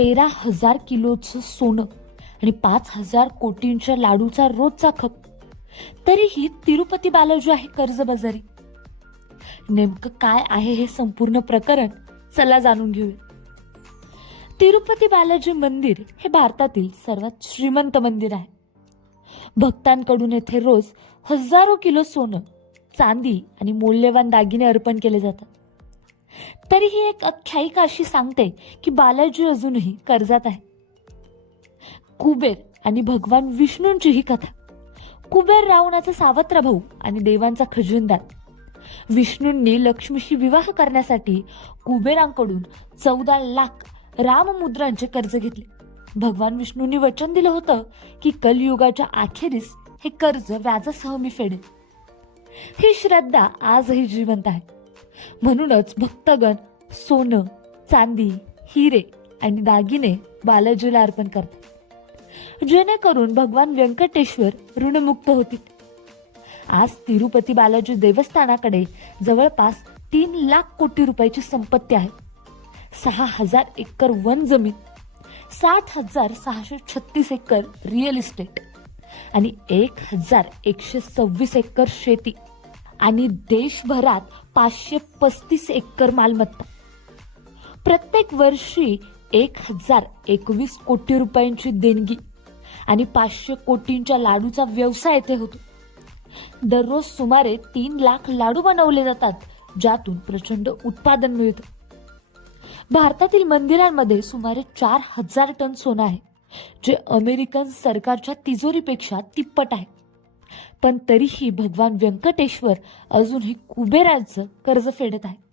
तेरा हजार किलोचं सोनं आणि पाच हजार कोटींच्या लाडूचा रोजचा खप. तरीही तिरुपती बालाजी आहे कर्जबाजारी. नेमकं काय आहे हे संपूर्ण प्रकरण चला जाणून घेऊया. तिरुपती बालाजी मंदिर हे भारतातील सर्वात श्रीमंत मंदिर आहे. भक्तांकडून येथे रोज हजारो किलो सोनं चांदी आणि मौल्यवान दागिने अर्पण केले जातात. तरीही एक आख्यायिका अशी सांगते की बालाजी अजूनही कर्जात आहे. कुबेर आणि भगवान विष्णूंची ही कथा. कुबेर रावणाचा सावत्र भाऊ आणि देवांचा खजिनदार. विष्णूंनी लक्ष्मीशी विवाह करण्यासाठी कुबेरांकडून चौदा लाख राममुद्रांचे कर्ज घेतले. भगवान विष्णूंनी वचन दिलं होतं की कलयुगाच्या अखेरीस हे कर्ज व्याजासह मी फेडेन ही श्रद्धा आजही जिवंत आहे. म्हणूनच भक्तगण सोनं चांदी हिरे आणि दागिने बालाजीला अर्पण करतात. जेणेकरून भगवान व्यंकटेश्वर ऋणमुक्त होतील. आज तिरुपती बालाजी देवस्थानाकडे जवळपास तीन लाख कोटी रुपयाची संपत्ती आहे. सहा हजार एकर वन जमीन सात हजार सहाशे छत्तीस एकर रिअल इस्टेट आणि एक हजार एकशे सव्वीस एकर शेती. आणि देशभरात पाचशे पस्तीस एकर मालमत्ता. प्रत्येक वर्षी एक हजार एकवीस कोटी रुपयांची देणगी आणि पाचशे कोटींच्या लाडूचा व्यवसाय येथे होतो. दररोज सुमारे तीन लाख लाडू बनवले जातात ज्यातून प्रचंड उत्पादन मिळतं. भारतातील मंदिरांमध्ये सुमारे चार हजार टन सोनं आहे जे अमेरिकन सरकारच्या तिजोरीपेक्षा तिप्पट आहे. पण तरीही भगवान व्यंकटेश्वर अजूनही कुबेराचं कर्ज फेडत आहे